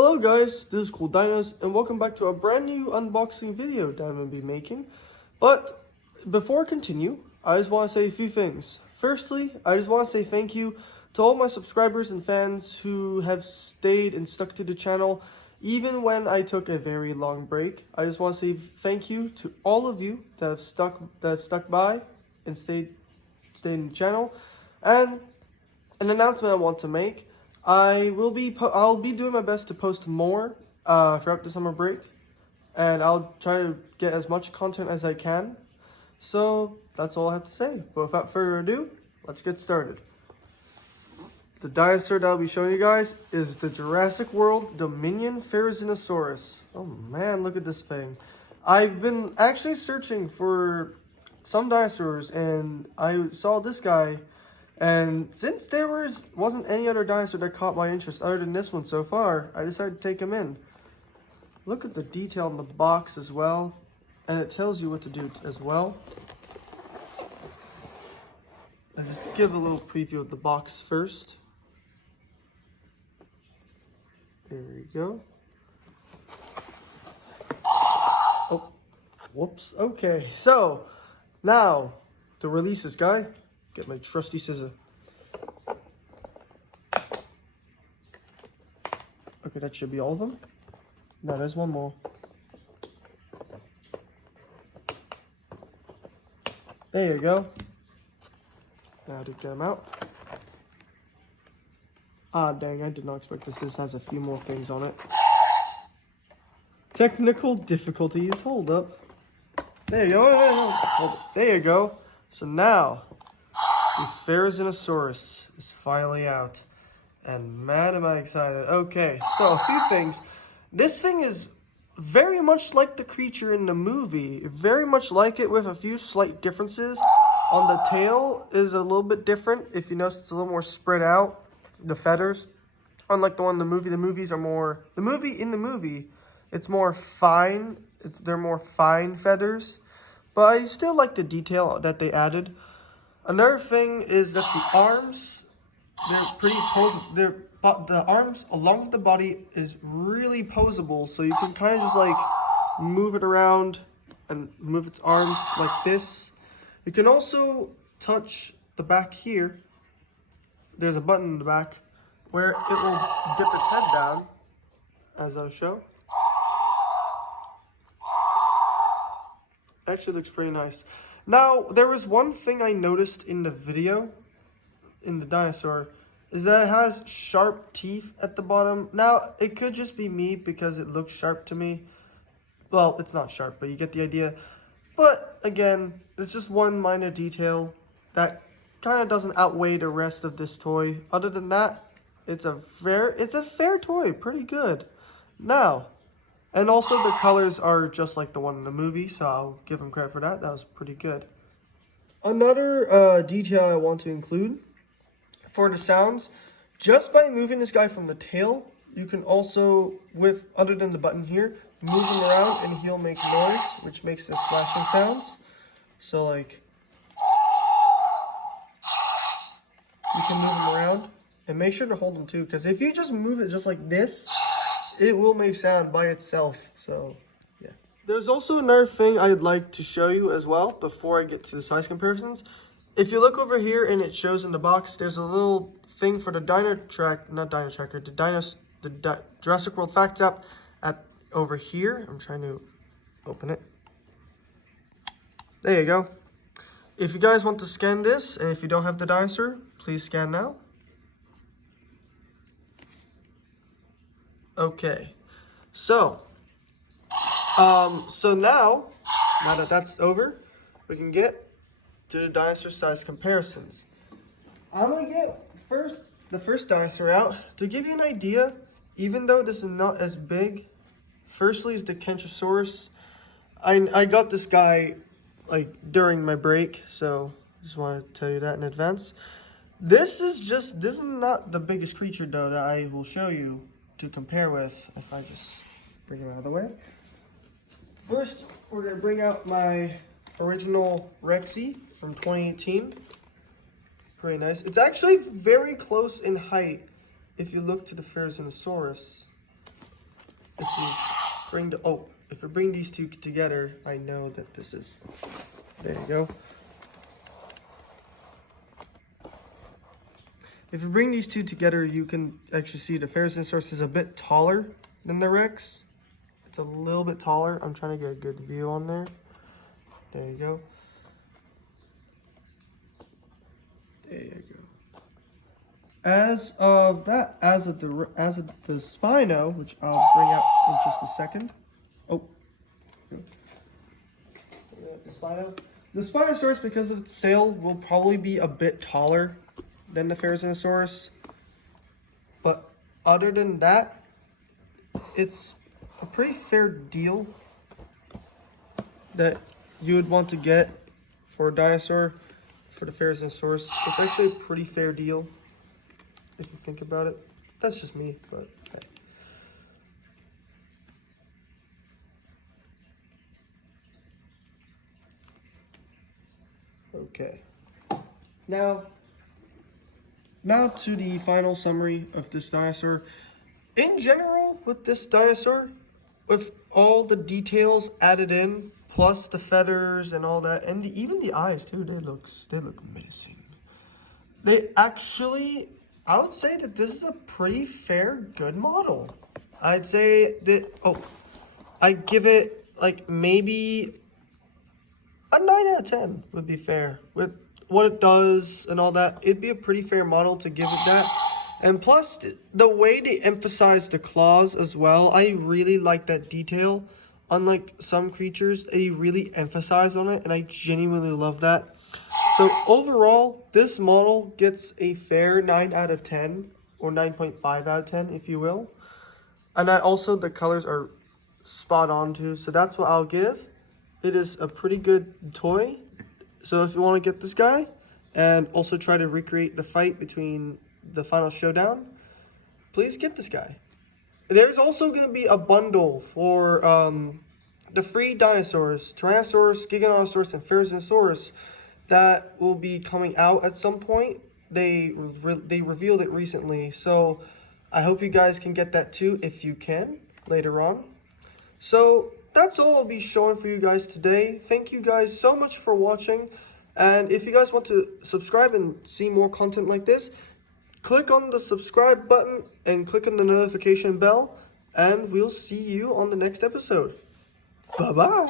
Hello guys, this is Cool Dinos, and welcome back to a brand new unboxing video that I'm going to be making. But before I continue, I just want to say a few things. Firstly, I just want to say thank you to all my subscribers and fans who have stayed and stuck to the channel even when I took a very long break. I just want to say thank you to all of you that have stuck by and stayed in the channel. And an announcement I want to make. I'll be doing my best to post more throughout the summer break, and I'll try to get as much content as I can. So that's all I have to say. But without further ado, let's get started. The dinosaur that I'll be showing you guys is the Jurassic World Dominion Therizinosaurus. Oh man, look at this thing. I've been actually searching for some dinosaurs, and I saw this guy. And since there wasn't any other dinosaur that caught my interest other than this one so far, I decided to take him in. Look at the detail in the box as well, and it tells you what to do as well. I'll just give a little preview of the box first. There we go. Oh, whoops. Okay, so now to release this guy. Get my trusty scissor. Okay, that should be all of them. No, there's one more. There you go. Now to get them out. Ah, dang, I did not expect this. This has a few more things on it. Technical difficulties. Hold up. There you go. There you go. So now, the Therizinosaurus is finally out, and man am I excited. Okay, so a few things. This thing is very much like the creature in the movie, very much like it with a few slight differences. On the tail is a little bit different. If you notice, it's a little more spread out, the feathers. Unlike the one in the movie, the movies are more, in the movie, it's more fine, they're more fine feathers, but I still like the detail that they added. Another thing is that the arms, they're pretty posable. The arms along with the body is really posable, so you can kind of just like move it around and move its arms like this. You can also touch the back here. There's a button in the back where it will dip its head down, as I'll show. Actually looks pretty nice. Now, there was one thing I noticed in the video, in the dinosaur, is that it has sharp teeth at the bottom. Now, it could just be me because it looks sharp to me. Well, it's not sharp, but you get the idea. But, again, it's just one minor detail that kind of doesn't outweigh the rest of this toy. Other than that, it's a fair toy, pretty good. Now, and also the colors are just like the one in the movie, so I'll give them credit for that. That was pretty good. Another detail I want to include for the sounds, just by moving this guy from the tail, you can also, other than the button here, move him around and he'll make noise, which makes the slashing sounds. So like, you can move him around, and make sure to hold him too, because if you just move it just like this, it will make sound by itself, so yeah. There's also another thing I'd like to show you as well before I get to the size comparisons. If you look over here and it shows in the box, there's a little thing for the Jurassic World Facts app over here. I'm trying to open it. There you go. If you guys want to scan this, and if you don't have the dinosaur, please scan now. Okay, so now that that's over, we can get to the dinosaur size comparisons. I'm gonna get the first dinosaur out to give you an idea. Even though this is not as big, firstly is the Kentrosaurus. I got this guy like during my break, so just want to tell you that in advance. This is not the biggest creature though that I will show you to compare with. If I just bring him out of the way. First, we're going to bring out my original Rexy from 2018. Pretty nice. It's actually very close in height if you look to the Therizinosaurus. if we bring these two together, I know that this is, there you go. If you bring these two together, you can actually see the Therizinosaurus is a bit taller than the Rex. It's a little bit taller. I'm trying to get a good view on there. There you go. There you go. As of the Spino, which I'll bring out in just a second. Oh, the Spino. The Spinosaurus, because of its sail, will probably be a bit taller than the Therizinosaurus. But other than that, it's a pretty fair deal that you would want to get for a dinosaur. For the Therizinosaurus, it's actually a pretty fair deal if you think about it. That's just me, but hey. Okay. Now to the final summary of this dinosaur. In general, with this dinosaur, with all the details added in, plus the feathers and all that, and even the eyes too, they look menacing. They actually, I would say that this is a pretty fair, good model. I'd say that, I give it like maybe a 9 out of 10 would be fair. With what it does and all that, it'd be a pretty fair model to give it that. And plus, the way they emphasize the claws as well, I really like that detail. Unlike some creatures, they really emphasize on it, and I genuinely love that. So overall, this model gets a fair 9 out of 10, or 9.5 out of 10, if you will. And also, the colors are spot on too, so that's what I'll give. It is a pretty good toy. So if you want to get this guy, and also try to recreate the fight between the final showdown, please get this guy. There's also going to be a bundle for the free dinosaurs, Tyrannosaurus, Giganotosaurus, and Therizinosaurus, that will be coming out at some point. They revealed it recently, so I hope you guys can get that too if you can later on. So that's all I'll be showing for you guys today. Thank you guys so much for watching, and if you guys want to subscribe and see more content like this, click on the subscribe button and click on the notification bell, and we'll see you on the next episode. Bye-bye.